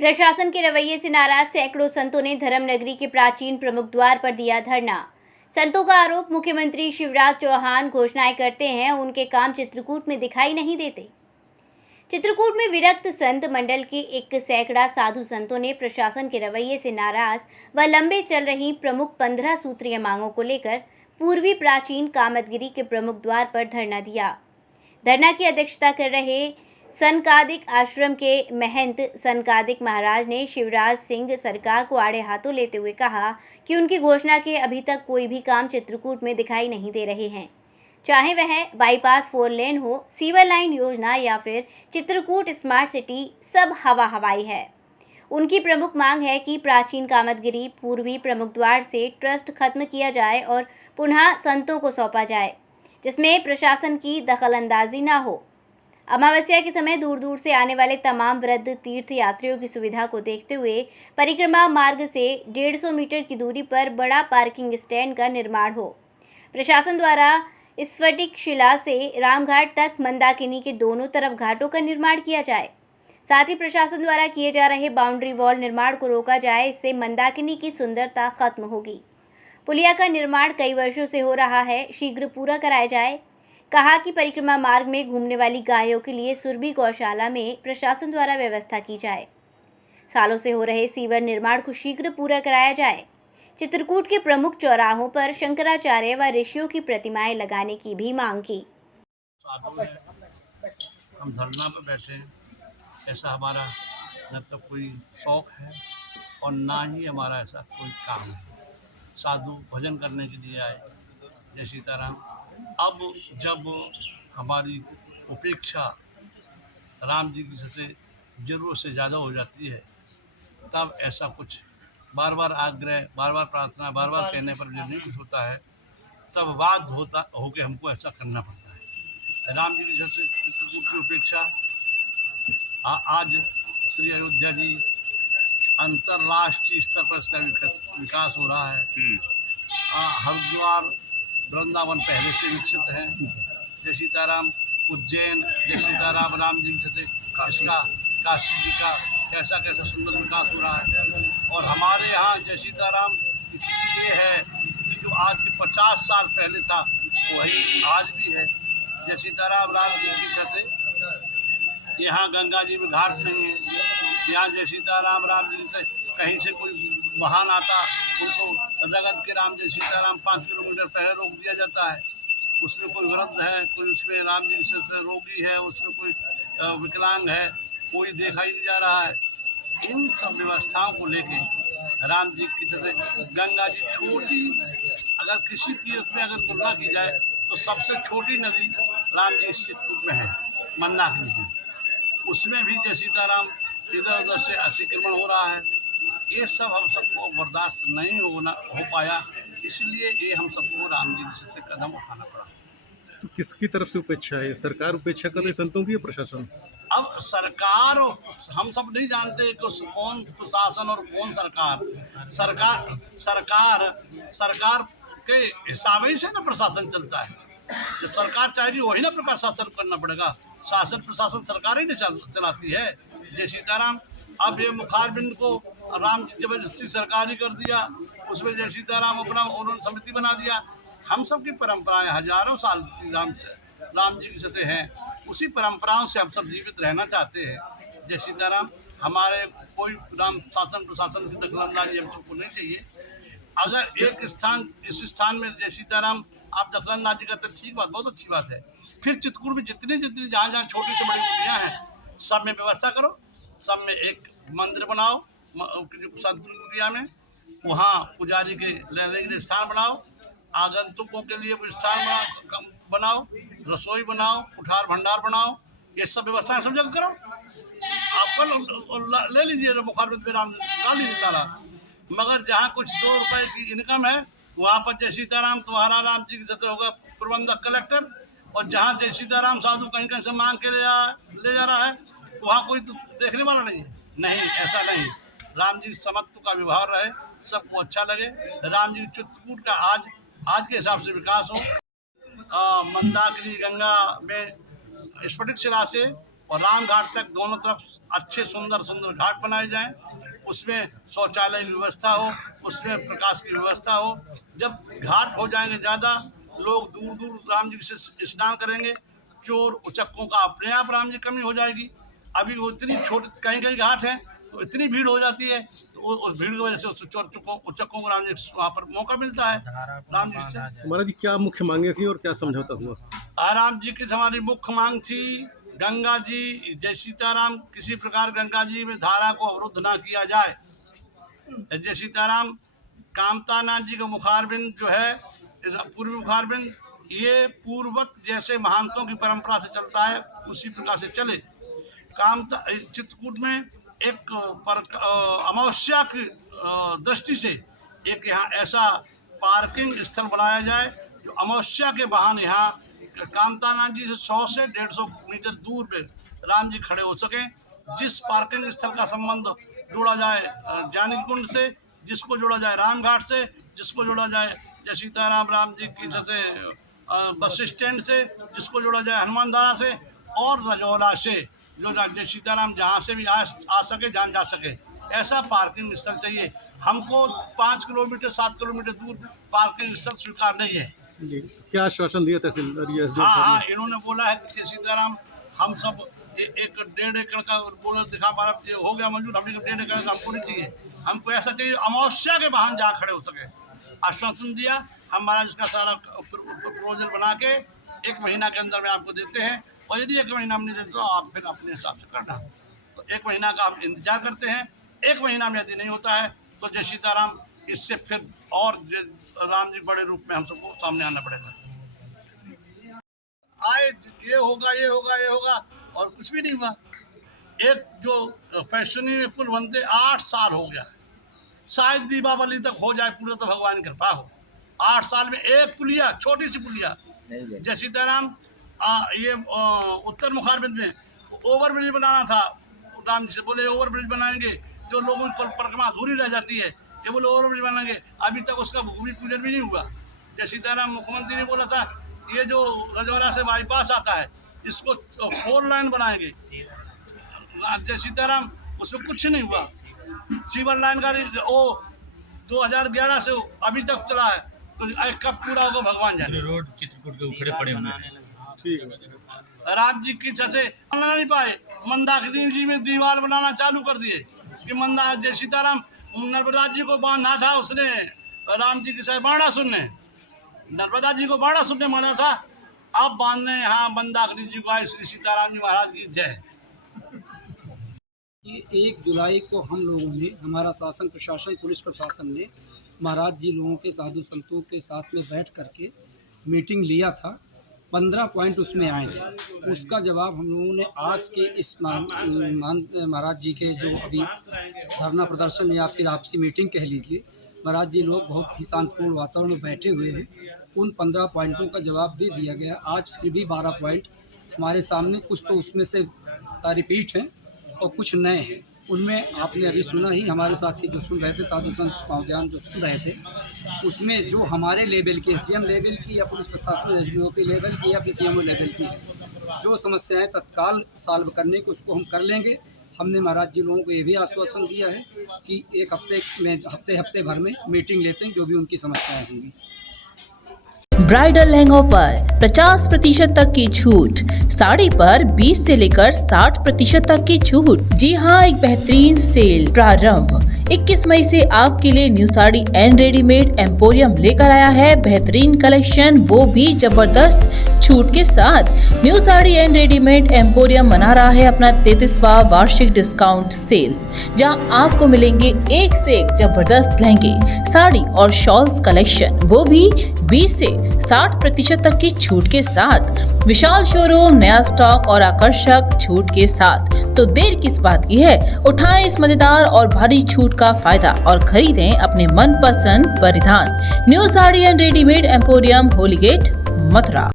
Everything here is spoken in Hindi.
प्रशासन के रवैये से नाराज सैकड़ों संतों ने धर्म नगरी के प्राचीन प्रमुख द्वार पर दिया धरना। संतों का आरोप, मुख्यमंत्री शिवराज चौहान घोषणाएं करते हैं, उनके काम चित्रकूट में दिखाई नहीं देते। चित्रकूट में विरक्त संत मंडल के एक सैकड़ा साधु संतों ने प्रशासन के रवैये से नाराज व लंबे चल रही प्रमुख 15 सूत्रीय मांगों को लेकर पूर्वी प्राचीन कामतगिरी के प्रमुख द्वार पर धरना दिया। धरना की अध्यक्षता कर रहे सनकादिक आश्रम के महंत सनकादिक महाराज ने शिवराज सिंह सरकार को आड़े हाथों लेते हुए कहा कि उनकी घोषणा के अभी तक कोई भी काम चित्रकूट में दिखाई नहीं दे रहे हैं, चाहे वह बाईपास 4 लेन हो, सीवर लाइन योजना या फिर चित्रकूट स्मार्ट सिटी, सब हवा हवाई है। उनकी प्रमुख मांग है कि प्राचीन कामतगिरी पूर्वी प्रमुख द्वार से ट्रस्ट खत्म किया जाए और पुनः संतों को सौंपा जाए, जिसमें प्रशासन की दखलंदाजी न हो। अमावस्या के समय दूर दूर से आने वाले तमाम वृद्ध तीर्थ यात्रियों की सुविधा को देखते हुए परिक्रमा मार्ग से 150 मीटर की दूरी पर बड़ा पार्किंग स्टैंड का निर्माण हो। प्रशासन द्वारा स्फटिक शिला से रामघाट तक मंदाकिनी के दोनों तरफ घाटों का निर्माण किया जाए। साथ ही प्रशासन द्वारा किए जा रहे बाउंड्री वॉल निर्माण को रोका जाए, इससे मंदाकिनी की सुंदरता खत्म होगी। पुलिया का निर्माण कई वर्षों से हो रहा है, शीघ्र पूरा कराया जाए। कहा कि परिक्रमा मार्ग में घूमने वाली गायों के लिए सुरभि गौशाला में प्रशासन द्वारा व्यवस्था की जाए। सालों से हो रहे सीवर निर्माण को शीघ्र पूरा कराया जाए। चित्रकूट के प्रमुख चौराहों पर शंकराचार्य व ऋषियों की प्रतिमाएं लगाने की भी मांग की। हम धरना पर बैठे हैं, ऐसा हमारा न तो कोई शौक है और ना ही हमारा ऐसा कोई काम है। साधु भजन करने के लिए आए, जय सीताराम। अब जब हमारी उपेक्षा राम जी की से जरूरत से ज़्यादा हो जाती है, तब ऐसा कुछ बार बार आग्रह, बार बार प्रार्थना, बार बार कहने पर जब नहीं कुछ होता है, तब बाध्य होकर हमको ऐसा करना पड़ता है। राम जी की से चित्रकूट की उपेक्षा आज श्री अयोध्या जी अंतर्राष्ट्रीय स्तर पर इसका विकास हो रहा है। हरिद्वार, वृंदावन पहले से विकसित है। जय सीताराम। उज्जैन, जय सीताराम, राम जी से इसका काशी जी का कैसा कैसा सुंदर विकास हो रहा है। और हमारे यहाँ जय सीताराम ये है कि जो आज के 50 साल पहले था वही आज भी है। जय सीताराम। राम जी की से यहाँ गंगा जी में घाट नहीं है। यहाँ जय सीताराम राम जी से कहीं से कोई वाहन आता, उनको रगड़ के राम जय सीताराम 5 किलोमीटर पहले रोक दिया जाता है। उसमें कोई वृद्ध है, कोई उसमें राम जी से रोगी है, उसमें कोई विकलांग है, कोई देखा ही नहीं जा रहा है। इन सब व्यवस्थाओं को लेके राम जी की तरह गंगा जी छोटी, अगर किसी की उसमें अगर तुलना की जाए तो सबसे छोटी नदी राम जी इस चित्रकूट में है, मंदाकिनी जी। उसमें भी जय सीताराम इधर उधर से अतिक्रमण हो रहा है। ये सब हम सबको बर्दाश्त नहीं हो पाया, इसलिए ये हम सबको राम जी से कदम उठाना पड़ा। तो किसकी तरफ से उपेक्षा है? सरकार उपेक्षा कर रही संतों की या प्रशासन? अब सरकार, हम सब नहीं जानते कि कौन प्रशासन और कौन सरकार। सरकार सरकार सरकार के हिसाब ही से ना प्रशासन चलता है। जब सरकार चाहेगी वही ना प्रकार शासन करना पड़ेगा। शासन प्रशासन सरकार ही नहीं चलाती है। जय सीताराम। अब ये मुखारबिंद को राम जी जबरदस्ती सरकारी कर दिया, उसमें जय सीताराम अपना उन्होंने समिति बना दिया। हम सब की परंपराएं हजारों साल राम जी की से हैं, उसी परंपराओं से हम सब जीवित रहना चाहते हैं। जय सीताराम। हमारे कोई राम शासन प्रशासन की दखलंदाजी हम सबको नहीं चाहिए। अगर एक स्थान इस स्थान में जय सीताराम आप दखलंदाजी करते, ठीक बात, बहुत अच्छी बात है। फिर चित्रकूट में जितनी जितनी जहाँ जहाँ छोटी से बड़ी कुटियाँ हैं, सब में व्यवस्था करो, सब में एक मंदिर बनाओ। संत कुटिया में वहाँ पुजारी के लेने स्थान बनाओ, आगंतुकों के लिए स्थान बनाओ, रसोई बनाओ, कुठार भंडार बनाओ। ये सब व्यवस्था सब जगह करो। आप ले लीजिए बुखार में राम डाल लीजिए ताला। मगर जहाँ कुछ 2 रुपए की इनकम है वहाँ पर जय सीताराम तुम्हारा राम जी की सत्य होगा प्रबंधक कलेक्टर। और जहाँ जय सीताराम साधु कहीं कहीं से मांग के ले जा रहा है, वहाँ कोई तो देखने वाला नहीं है। नहीं, ऐसा नहीं। राम जी समत्व का व्यवहार रहे, सबको अच्छा लगे। राम जी चित्रकूट का आज के हिसाब से विकास हो। मंदाकिनी गंगा में स्फटिक शिला से और राम घाट तक दोनों तरफ अच्छे सुंदर सुंदर घाट बनाए जाएं, उसमें शौचालय की व्यवस्था हो, उसमें प्रकाश की व्यवस्था हो। जब घाट हो जाएंगे ज़्यादा, लोग दूर दूर राम जी से स्नान करेंगे, चोर उचक्कों का अपने आप राम जी कमी हो जाएगी। अभी वो इतनी छोटी कहीं कहीं घाट हैं तो इतनी भीड़ हो जाती है, तो उस भीड़ की वजह से उस चोर उचक्कों को राम जी वहाँ पर मौका मिलता है राम जी से। महाराज जी क्या मुख्य मांगे थी और क्या समझौता हुआ? राम जी की हमारी मुख्य मांग थी, गंगा जी जय सीताराम, किसी प्रकार गंगा जी में धारा को अवरुद्ध ना किया जाए। जय सीताराम, कामतानाथ जी का मुखारबिंद जो है पूर्वी मुखारबिंद, ये पूर्ववत जैसे महंतों की परंपरा से चलता है उसी प्रकार से चले। चित्रकूट में एक अमावस्या की दृष्टि से एक यहाँ ऐसा पार्किंग स्थल बनाया जाए जो अमावस्या के बहाने यहाँ कामतानाथ जी से 100 से 150 मीटर दूर पे राम जी खड़े हो सकें। जिस पार्किंग स्थल का संबंध जोड़ा जाए जानकी कुंड से, जिसको जोड़ा जाए राम घाट से, जिसको जोड़ा जाए जय सीताराम राम जी की जैसे बस स्टैंड से, जिसको जोड़ा जाए हनुमान धारा से और रजौरा से, जो जय सीताराम जहाँ से भी आ सके जान जा सके, ऐसा पार्किंग स्थल चाहिए हमको। 5 किलोमीटर 7 किलोमीटर दूर पार्किंग स्थल स्वीकार नहीं है। क्या आश्वासन दिया तहसीलदार? हाँ, इन्होंने बोला है कि जय सीताराम हम सब 1.5 एकड़ का बोलो दिखा पा रहा हो गया मंजूर, हमने 1.5 एकड़ का हमको नहीं चाहिए, हमको ऐसा चाहिए अमावस्या के बहाने जहाँ खड़े हो सके। आश्वासन दिया, हम महाराज इसका सारा प्रपोजल बना के 1 महीना के अंदर में आपको देते हैं, और यदि 1 महीना में नहीं देते तो आप फिर अपने हिसाब से करना। तो 1 महीना का आप इंतजार करते हैं। 1 महीना में यदि नहीं होता है तो जय सीताराम इससे फिर और राम जी बड़े रूप में हम सबको सामने आना पड़ेगा। आए ये होगा ये होगा ये होगा और कुछ भी नहीं हुआ। एक जो पैशनी में पुल बनते 8 साल हो गया, शायद दीपावली तक हो जाए पूरा, तो भगवान की कृपा हो। 8 साल में एक पुलिया, छोटी सी पुलिया जय सीताराम ये उत्तर मुखारबिंद में ओवर ब्रिज बनाना था। राम जी से बोले ओवर ब्रिज बनाएंगे, जो लोगों की परिक्रमा अधूरी रह जाती है, ये बोले ओवर ब्रिज बनाएंगे, अभी तक उसका भूमि पूजन भी नहीं हुआ। जय सीताराम मुख्यमंत्री ने बोला था ये जो रजौरा से बाईपास आता है इसको 4 लाइन बनाएंगे। जय सीताराम उसमें कुछ नहीं हुआ। 7 लाइन का वो 2011 से अभी तक चला है, तो कब पूरा होगा भगवान जाने। रोड चित्रकूट के उखड़े पड़े हुए हैं। राम जी की इच्छा से बना नहीं पाए, मंदाकिनी जी में दीवार बनाना चालू कर दिए कि जय सीताराम नर्मदा जी को बांधा था उसने, राम जी के साथ बाड़ा सुनने, नर्मदा जी को बाड़ा सुनने माना था, अब बांधने यहाँ मंदाकिनी जी को आए। श्री सीताराम जी महाराज की जय। 1 जुलाई को हम लोगों ने, हमारा शासन प्रशासन पुलिस प्रशासन ने महाराज जी लोगों के साधु संतों के साथ में बैठ करके मीटिंग लिया था। 15 पॉइंट उसमें आए थे। उसका जवाब हम लोगों ने आज के इस महाराज जी के जो अभी धरना प्रदर्शन या फिर आपसी मीटिंग कह लीजिए, महाराज जी लोग बहुत ही शांतिपूर्ण वातावरण में बैठे हुए हैं, उन 15 पॉइंटों का जवाब दे दिया गया। आज फिर भी 12 पॉइंट हमारे सामने, कुछ तो उसमें से रिपीट हैं और कुछ नए हैं। उनमें आपने अभी सुना ही, हमारे साथी जो सुन रहे थे, साधु संत पावज्ञान जो सुन रहे थे, उसमें जो हमारे लेवल की, एसडीएम लेवल की या पुलिस प्रशासन एसडीओपी लेवल की या फिर सीएमओ लेवल की जो समस्याएं तत्काल सॉल्व करने को उसको हम कर लेंगे। हमने महाराज जी लोगों को ये भी आश्वासन दिया है कि 1 हफ्ते में, हफ्ते भर में मीटिंग लेते हैं, जो भी उनकी समस्याएं होंगी। ब्राइडल लहंगों पर 50% तक की छूट, साड़ी पर 20 से लेकर 60% तक की छूट। जी हाँ, एक बेहतरीन सेल प्रारंभ 21 मई से आपके लिए new sari and readymade emporium लेकर आया है बेहतरीन कलेक्शन, वो भी जबरदस्त छूट के साथ। New sari and readymade emporium मना रहा है अपना 33वां वार्षिक डिस्काउंट सेल, जहां आपको मिलेंगे एक से एक जबरदस्त लहंगे, साड़ी और शॉल्स कलेक्शन, वो भी 20 से 60% तक की छूट के साथ। विशाल शोरूम, नया स्टॉक और आकर्षक छूट के साथ। तो देर किस बात की है, उठाएं इस मजेदार और भारी छूट का फायदा और खरीदें अपने मनपसंद परिधान। New sari and readymade emporium, Holi gate, Mathura.